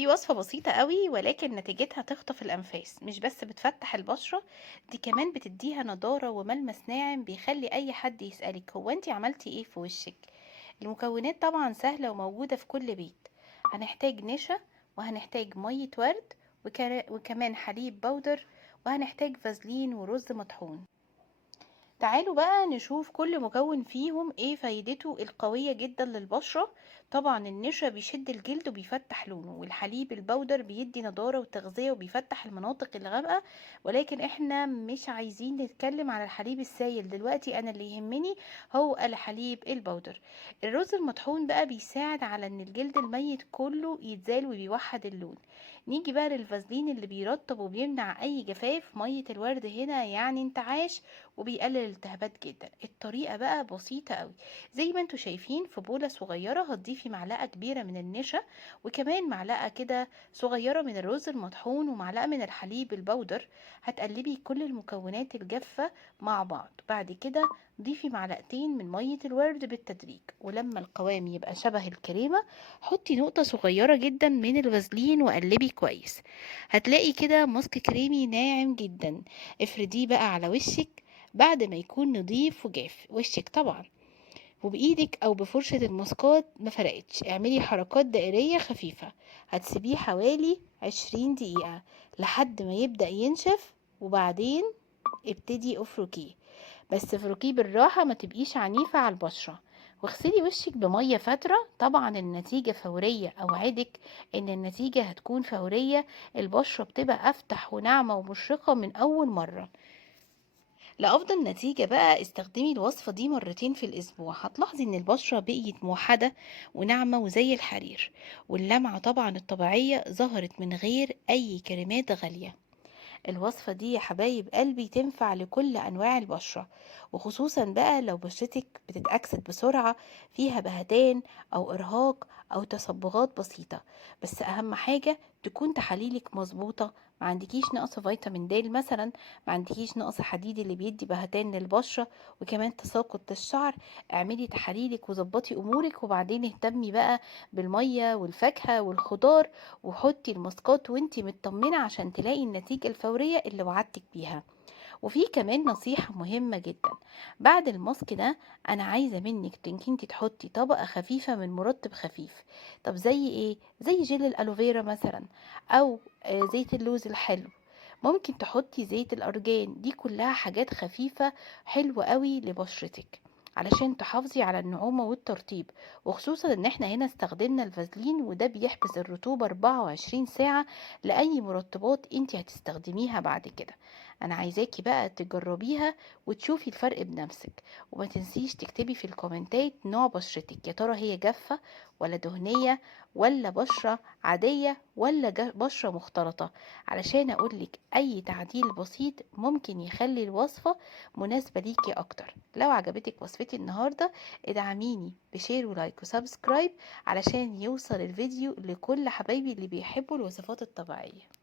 في وصفة بسيطة قوي ولكن نتيجتها تخطف الأنفاس، مش بس بتفتح البشرة، دي كمان بتديها نضارة وملمس ناعم بيخلي أي حد يسألك هو انتي عملتي ايه في وشك. المكونات طبعا سهلة وموجودة في كل بيت. هنحتاج نشا، وهنحتاج مية ورد، وكمان حليب بودر، وهنحتاج فازلين ورز مطحون. تعالوا بقى نشوف كل مكون فيهم ايه فايدته القوية جدا للبشرة. طبعا النشا بيشد الجلد وبيفتح لونه، والحليب البودر بيدي نضارة وتغذية وبيفتح المناطق الغامقة. ولكن احنا مش عايزين نتكلم على الحليب السائل دلوقتي، انا اللي يهمني هو الحليب البودر. الرز المطحون بقى بيساعد على ان الجلد الميت كله يتزال وبيوحد اللون. نيجي بقى للفازلين اللي بيرطب وبيمنع اي جفاف. مية الورد هنا يعني انتعاش وبيقلل الالتهابات جدا. الطريقة بقى بسيطة قوي. زي ما انتوا شايفين، في بولة صغيرة هتضيفي معلقة كبيرة من النشا، وكمان معلقة كده صغيرة من الرز المطحون، ومعلقة من الحليب البودر. هتقلبي كل المكونات الجافة مع بعض. بعد كده ضيفي معلقتين من مية الورد بالتدريج، ولما القوام يبقى شبه الكريمة حطي نقطة صغيرة جدا من الفازلين وقلبي كويس. هتلاقي كده ماسك كريمي ناعم جدا. افرديه بقى على وشك بعد ما يكون نضيف وجاف وشك طبعا، وبايدك او بفرشة الماسكات ما فرقتش. اعملي حركات دائرية خفيفة. هتسيبيه حوالي 20 دقيقة لحد ما يبدأ ينشف، وبعدين ابتدي افركيه. بس افركيه بالراحة، ما تبقيش عنيفة على البشرة. واغسلي وشك بمية فترة. طبعا النتيجة فورية، اوعدك ان النتيجة هتكون فورية. البشرة بتبقى افتح وناعمة ومشرقة من اول مرة. لأفضل نتيجة بقى استخدمي الوصفة دي مرتين في الأسبوع. هتلاحظي إن البشرة بقيت موحدة وناعمة وزي الحرير، واللمعة طبعا الطبيعية ظهرت من غير أي كريمات غالية. الوصفة دي يا حبايب قلبي تنفع لكل أنواع البشرة، وخصوصا بقى لو بشرتك بتتأكسد بسرعة، فيها بهتان أو إرهاق أو تصبغات بسيطة. بس أهم حاجة تكون تحاليلك مظبوطة. ما عندكيش نقص فيتامين د مثلا، ما عندكيش نقص حديد اللي بيدي بهتان للبشرة، وكمان تساقط الشعر. اعملي تحاليلك وظبطي امورك، وبعدين اهتمي بقى بالمية والفاكهة والخضار، وحطي الماسكات وانتي مطمنة عشان تلاقي النتيجة الفورية اللي وعدتك بيها. وفي كمان نصيحة مهمة جدا. بعد الماسك ده انا عايزة منك انك انتي تحطي طبقة خفيفة من مرطب خفيف. طب زي ايه؟ زي جيل الالوفيرا مثلا، او زيت اللوز الحلو. ممكن تحطي زيت الارجان. دي كلها حاجات خفيفة حلوة قوي لبشرتك علشان تحافظي على النعومة والترطيب. وخصوصا ان احنا هنا استخدمنا الفازلين، وده بيحبس الرطوبة 24 ساعة لأي مرطبات انت هتستخدميها بعد كده. انا عايزاكي بقى تجربيها وتشوفي الفرق بنفسك. وما تنسيش تكتبي في الكومنتات نوع بشرتك، يا ترى هي جافة ولا دهنية ولا بشرة عادية ولا بشرة مختلطة، علشان اقولك اي تعديل بسيط ممكن يخلي الوصفة مناسبة ليكي اكتر. لو عجبتك وصفتي النهاردة ادعميني بشير ولايك وسبسكرايب علشان يوصل الفيديو لكل حبايبي اللي بيحبوا الوصفات الطبيعية.